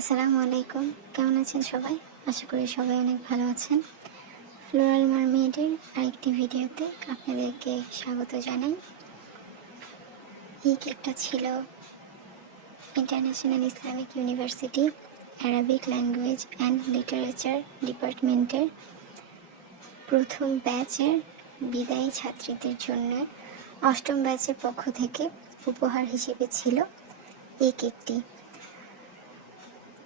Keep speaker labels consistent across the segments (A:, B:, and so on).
A: আসসালামু আলাইকুম। কেমন আছেন সবাই? আশা করি সবাই অনেক ভালো আছেন। ফ্লোরাল মারমেডের আরেকটি ভিডিওতে আপনাদেরকে স্বাগত জানাই। এই কেকটা ছিল International Islamic University Arabic Language and Literature ডিপার্টমেন্টের প্রথম ব্যাচের বিদায়ী ছাত্রীদের জন্য অষ্টম ব্যাচের পক্ষ থেকে উপহার হিসেবে ছিল এই কেকটি।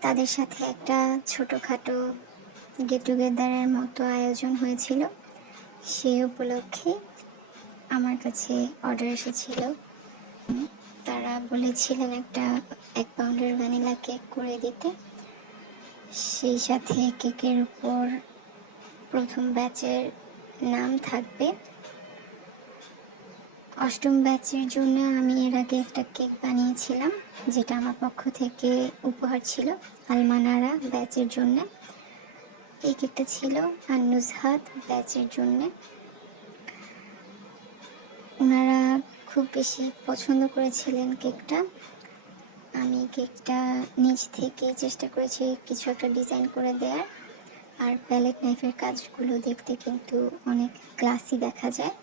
A: তাদের সাথে একটা ছোটোখাটো গেট টুগেদারের মতো আয়োজন হয়েছিল। সেই উপলক্ষে আমার কাছে অর্ডার এসেছিল। তারা বলেছিলেন একটা এক পাউন্ডের ভ্যানিলা কেক করে দিতে। সেই সাথে কেকের উপর প্রথম ব্যাচের নাম থাকবে। অষ্টম ব্যাচের জন্য আমি এর আগে একটা কেক বানিয়েছিলাম, যেটা আমার পক্ষ থেকে উপহার ছিল আলমানারা ব্যাচের জন্য। এই কেকটা ছিল আর নুজহাত ব্যাচের জন্য। ওনারা খুব বেশি পছন্দ করেছিলেন কেকটা আমি কেকটা নিজ থেকে চেষ্টা করেছি কিছু একটা ডিজাইন করে দেওয়ার আর প্যালেট নাইফের কাজগুলো দেখতে কিন্তু অনেক ক্লাসি দেখা যায়।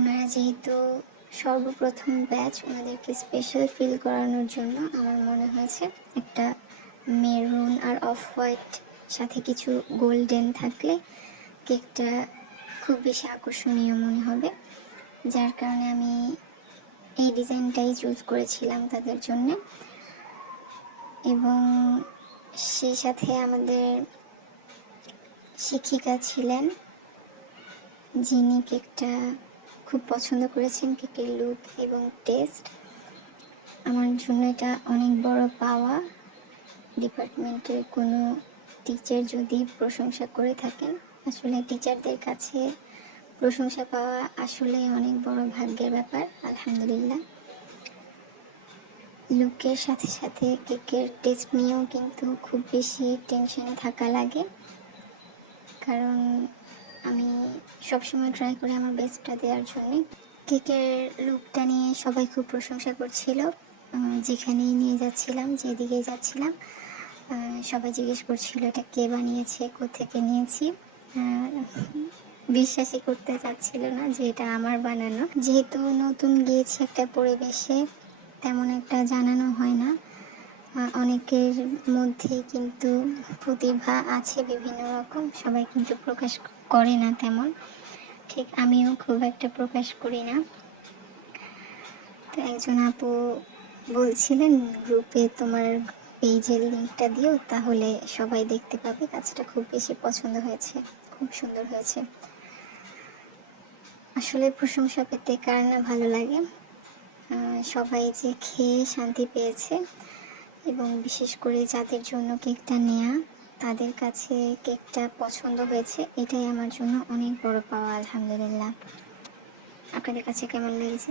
A: ওনারা যেহেতু সর্বপ্রথম ব্যাচ ওনাদেরকে স্পেশাল ফিল করানোর জন্য আমার মনে হয়েছে একটা মেরুন আর অফ হোয়াইট সাথে কিছু গোল্ডেন থাকলে কেকটা খুব বেশি আকর্ষণীয় মনে হবে। যার কারণে আমি এই ডিজাইনটাই চুজ করেছিলাম তাদের জন্য। এবং সেই সাথে আমাদের শিক্ষিকা ছিলেন, যিনি কেকটা খুব পছন্দ করেছেন কেকের লুক এবং টেস্ট। আমার জন্য এটা অনেক বড় পাওয়া। ডিপার্টমেন্টের কোনো টিচার যদি প্রশংসা করে থাকেন, আসলে টিচারদের কাছে প্রশংসা পাওয়া আসলে অনেক বড় ভাগ্যের ব্যাপার, আলহামদুলিল্লাহ। লুকের সাথে সাথে কেকের টেস্ট নিয়েও কিন্তু খুব বেশি টেনশনে থাকা লাগে। কারণ আমি সবসময় ট্রাই করি আমার বেস্টটা দেওয়ার জন্যে। কেকের লুকটা নিয়ে সবাই খুব প্রশংসা করছিল। যেখানেই নিয়ে যাচ্ছিলাম, যেদিকে যাচ্ছিলাম সবাই জিজ্ঞেস করছিল, এটা কে বানিয়েছে? কোথেকে নিয়েছি? বিশ্বাসই করতে চাচ্ছিল না যে এটা আমার বানানো। যেহেতু নতুন গিয়েছি একটা পরিবেশে, তেমন একটা জানানো হয় না। অনেকের মধ্যেই কিন্তু প্রতিভা আছে বিভিন্ন রকম, সবাই কিন্তু প্রকাশ করে না তেমন। ঠিক, আমিও খুব একটা প্রকাশ করি না। তো একজন আপু বলছিলেন, গ্রুপে তোমার পেজের লিঙ্কটা দিও, তাহলে সবাই দেখতে পাবে। কাজটা খুব বেশি পছন্দ হয়েছে, খুব সুন্দর হয়েছে। আসলে প্রশংসা পেতে কার না ভালো লাগে। সবাই যে খেয়ে শান্তি পেয়েছে এবং বিশেষ করে যাদের জন্য কেকটা নেয়া তাদের কাছে কেকটা পছন্দ হয়েছে, এটাই আমার জন্য অনেক বড় পাওয়া, আলহামদুলিল্লাহ। আপনাদের কাছে কেমন লেগেছে?